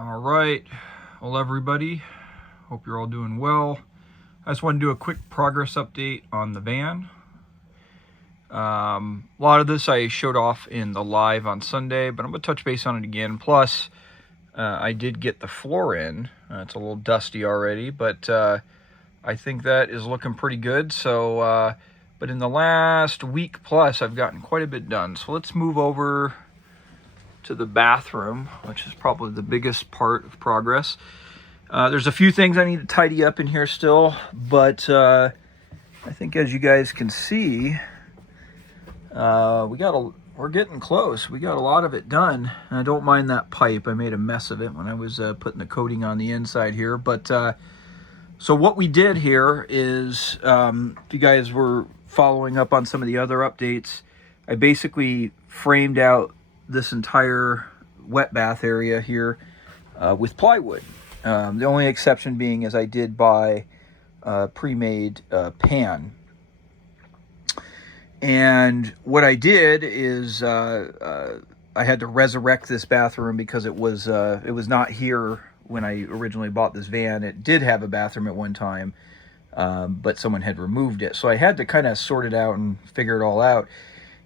All right, well everybody, hope you're all doing well. I just want to do a quick progress update on the van. A lot of this I showed off in the live on Sunday, but I'm going to touch base on it again. Plus, I did get the floor in. It's a little dusty already, but I think that is looking pretty good. So, but in the last week plus, I've gotten quite a bit done. So let's move over to the bathroom, which is probably the biggest part of progress. There's a few things I need to tidy up in here still, but I think as you guys can see, we're getting close. We got a lot of it done. And I don't mind that pipe. I made a mess of it when I was putting the coating on the inside here. But so what we did here is, if you guys were following up on some of the other updates, I basically framed out this entire wet bath area here with plywood. The only exception being is I did buy a pre-made pan. And what I did is I had to resurrect this bathroom because it was not here when I originally bought this van. It did have a bathroom at one time, but someone had removed it. So I had to kind of sort it out and figure it all out.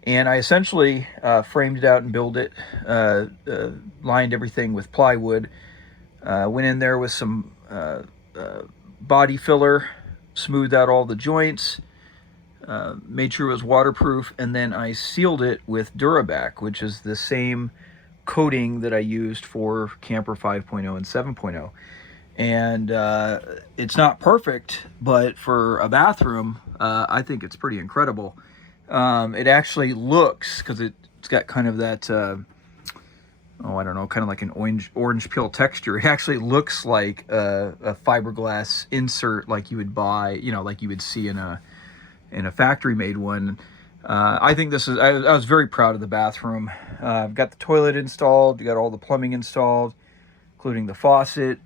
And I essentially framed it out and built it, lined everything with plywood, went in there with some body filler, smoothed out all the joints, made sure it was waterproof, and then I sealed it with Durabac, which is the same coating that I used for Camper 5.0 and 7.0. And it's not perfect, but for a bathroom, I think it's pretty incredible. It actually looks, because it's got kind of that, I don't know, kind of like an orange peel texture. It actually looks like a fiberglass insert like you would buy, like you would see in a factory made one. I think this is, I was very proud of the bathroom. I've got the toilet installed, got all the plumbing installed, including the faucet.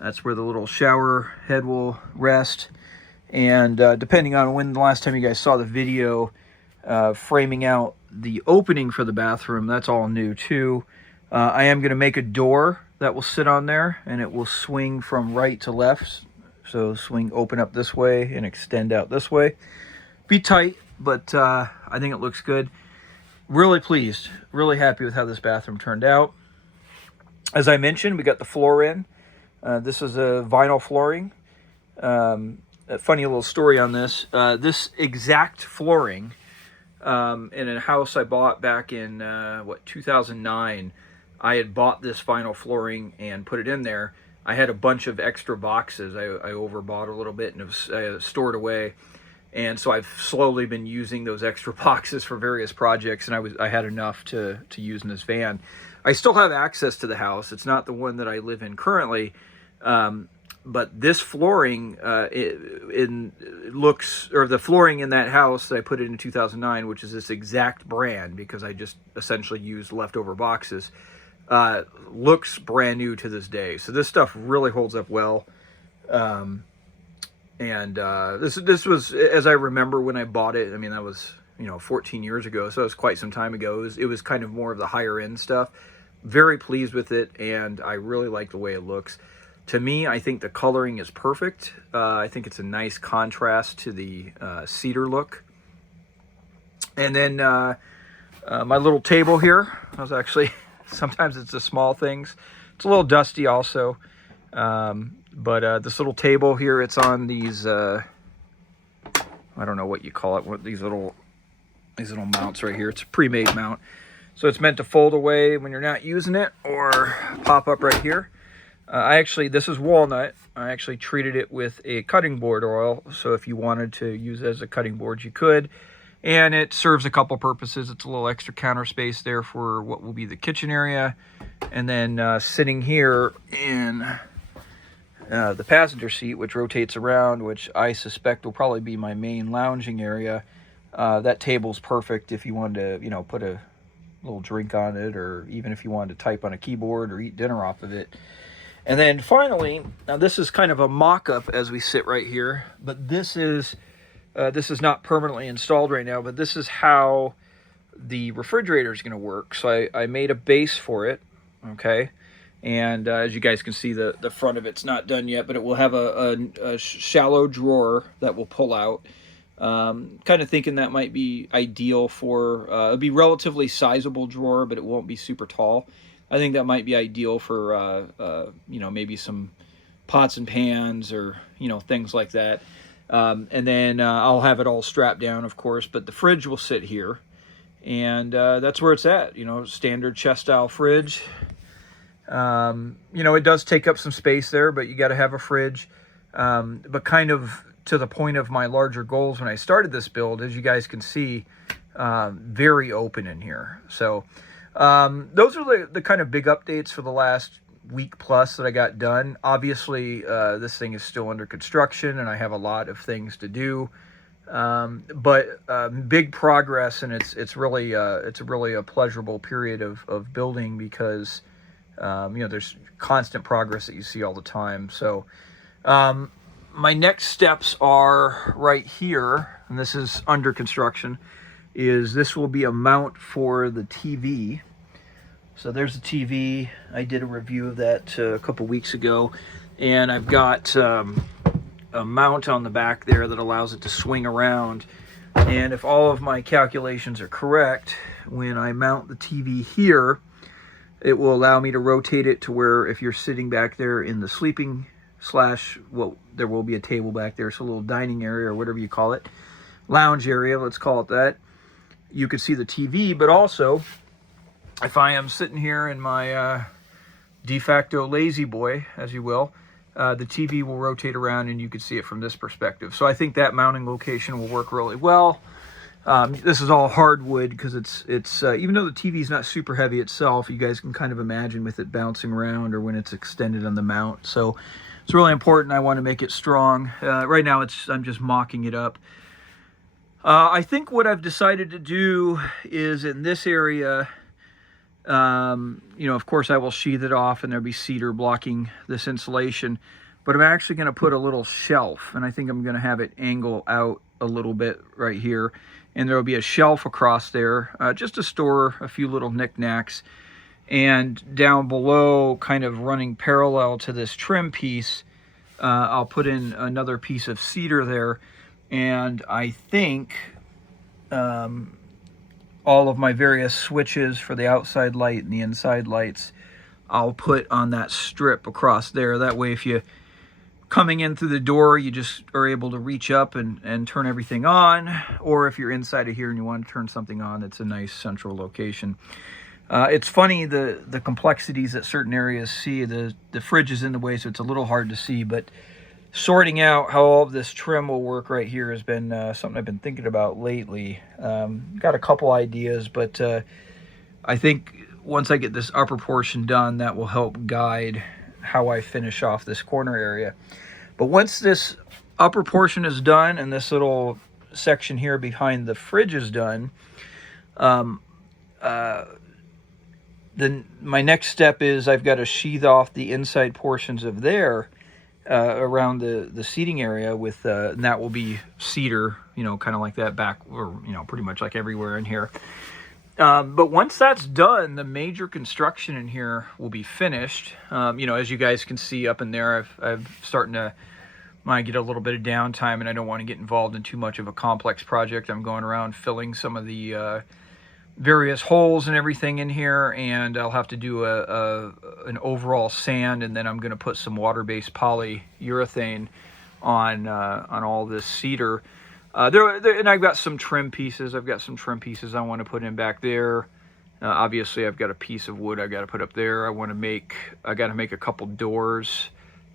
That's where the little shower head will rest. And depending on when the last time you guys saw the video, framing out the opening for the bathroom, that's all new too. I am going to make a door that will sit on there, and it will swing from right to left. So swing open up this way and extend out this way. Be tight, but I think it looks good. Really pleased, really happy with how this bathroom turned out. As I mentioned, we got the floor in. This is a vinyl flooring. A funny little story on this. This exact flooring in a house I bought back in 2009. I had bought this vinyl flooring and put it in there. I had a bunch of extra boxes. I overbought a little bit and it was stored away. And so I've slowly been using those extra boxes for various projects, and I had enough to use in this van. I still have access to the house. It's not the one that I live in currently. But this flooring, the flooring in that house that I put it in 2009, which is this exact brand because I just essentially used leftover boxes, looks brand new to this day. So this stuff really holds up well. This was, as I remember when I bought it, I mean, that was, 14 years ago. So it was quite some time ago. It was kind of more of the higher end stuff. Very pleased with it, and I really like the way it looks. To me, I think the coloring is perfect. I think it's a nice contrast to the cedar look. And then my little table here, I was actually, sometimes it's the small things. It's a little dusty also. But this little table here, it's on these, I don't know what you call it, these little mounts right here. It's a pre-made mount. So it's meant to fold away when you're not using it or pop up right here. This is walnut. I actually treated it with a cutting board oil. So if you wanted to use it as a cutting board, you could. And it serves a couple purposes. It's a little extra counter space there for what will be the kitchen area. And then sitting here in the passenger seat, which rotates around, which I suspect will probably be my main lounging area. That table's perfect if you wanted to, put a little drink on it, or even if you wanted to type on a keyboard or eat dinner off of it. And then finally, now this is kind of a mock-up as we sit right here, but this is not permanently installed right now, but this is how the refrigerator is going to work. So I made a base for it, okay? And as you guys can see, the front of it's not done yet, but it will have a shallow drawer that will pull out. Kind of thinking that might be ideal for, it'll be relatively sizable drawer, but it won't be super tall. I think that might be ideal for, you know, maybe some pots and pans or, you know, things like that. And then I'll have it all strapped down, of course, but the fridge will sit here. And that's where it's at, you know, standard chest style fridge. You know, it does take up some space there, but you got to have a fridge. But kind of to the point of my larger goals when I started this build, as you guys can see, very open in here. So those are the kind of big updates for the last week plus that I got done. Obviously, this thing is still under construction and I have a lot of things to do. But big progress, and it's really a pleasurable period of building because you know, there's constant progress that you see all the time. So my next steps are right here, and this is under construction, is this will be a mount for the TV. So there's the TV. I did a review of that a couple weeks ago, and I've got a mount on the back there that allows it to swing around. And if all of my calculations are correct, when I mount the TV here, it will allow me to rotate it to where if you're sitting back there in the sleeping slash, well, there will be a table back there, so a little dining area or whatever you call it, lounge area, let's call it that. You could see the TV, but also if I am sitting here in my de facto lazy boy, as you will, the TV will rotate around and you can see it from this perspective. So I think that mounting location will work really well. This is all hardwood because it's even though the TV is not super heavy itself, you guys can kind of imagine with it bouncing around or when it's extended on the mount. So it's really important. I want to make it strong. Right now I'm just mocking it up. I think what I've decided to do is in this area, you know, of course I will sheath it off and there'll be cedar blocking this insulation, but I'm actually going to put a little shelf, and I think I'm going to have it angle out a little bit right here. And there will be a shelf across there just to store a few little knickknacks. And down below, kind of running parallel to this trim piece, I'll put in another piece of cedar there. And I think all of my various switches for the outside light and the inside lights, I'll put on that strip across there. That way, if you coming in through the door, you just are able to reach up and turn everything on. Or if you're inside of here and you want to turn something on, it's a nice central location. It's funny, the complexities that certain areas see. The fridge is in the way, so it's a little hard to see. But sorting out how all of this trim will work right here has been something I've been thinking about lately. Got a couple ideas, but I think once I get this upper portion done, that will help guide how I finish off this corner area. But once this upper portion is done and this little section here behind the fridge is done, then my next step is I've got to sheath off the inside portions of there around the seating area with, and that will be cedar, you know, kind of like that back, or, you know, pretty much like everywhere in here. But once that's done, the major construction in here will be finished. You know, as you guys can see up in there, I've starting to, when I get a little bit of downtime and I don't want to get involved in too much of a complex project, I'm going around filling some of the various holes and everything in here, and I'll have to do an overall sand, and then I'm going to put some water-based polyurethane on all this cedar. And I've got some trim pieces. I've got some trim pieces I want to put in back there. Obviously, I've got a piece of wood I got to put up there. I got to make a couple doors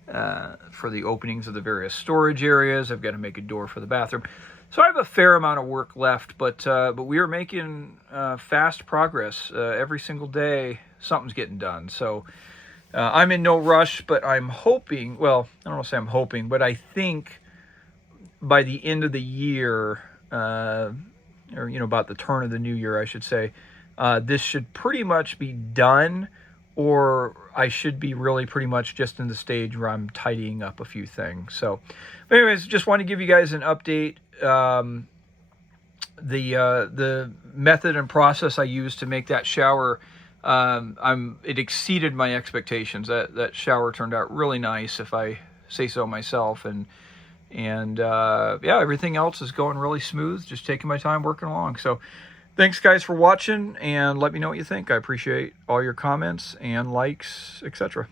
for the openings of the various storage areas. I've got to make a door for the bathroom. So I have a fair amount of work left, but we are making fast progress. Every single day, something's getting done. So I'm in no rush, but I'm hoping, well, I don't want to say I'm hoping, but I think by the end of the year, or, you know, about the turn of the new year, I should say, this should pretty much be done, or I should be really pretty much just in the stage where I'm tidying up a few things. So, but anyways, just want to give you guys an update. The method and process I used to make that shower it exceeded my expectations. That shower turned out really nice, if I say so myself, and yeah, everything else is going really smooth. Just taking my time working along. So thanks guys for watching, and let me know what you think. I appreciate all your comments and likes, etc.